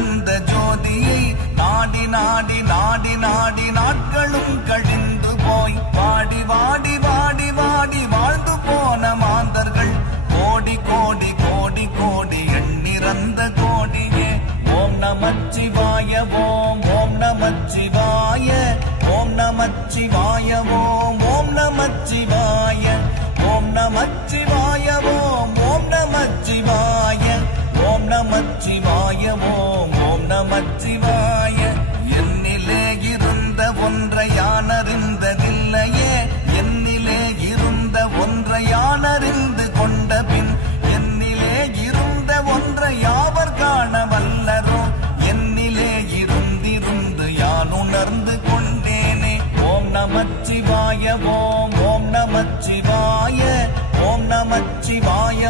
தந்த ஜோதியை நாடி நாடி நாடி நாடி நாட்களும் கழிந்து போய் வாடி வாடி வாடி வாடி வாழ்ந்து போன மாந்தர்கள் கோடி கோடி கோடி கோடி எண்ணிறந்த கோடியே. ஓம் நமச்சிவாய ஓம் ஓம் நமச்சிவாய ஓம் நமச்சிவாய ஓம் ஓம் நமச்சிவாய ஓம் நமச்சிவாய ஓம் ஓம் நமச்சிவாய ஓம் நமச்சிவாய ஓம் ஓம் நமச்சிவாய. என்னிலே இருந்த ஒன்றை யானறிந்ததில்லையே, என்னிலே இருந்த ஒன்றை யானறிந்து கொண்ட பின் என்னிலே இருந்த ஒன்றை யாவர் காண வல்லரோ, என்னிலே இருந்திருந்து யான் உணர்ந்து கொண்டேனே. ஓம் நமச்சிவாய ஓம் ஓம் நமச்சிவாய ஓம் நமச்சிவாய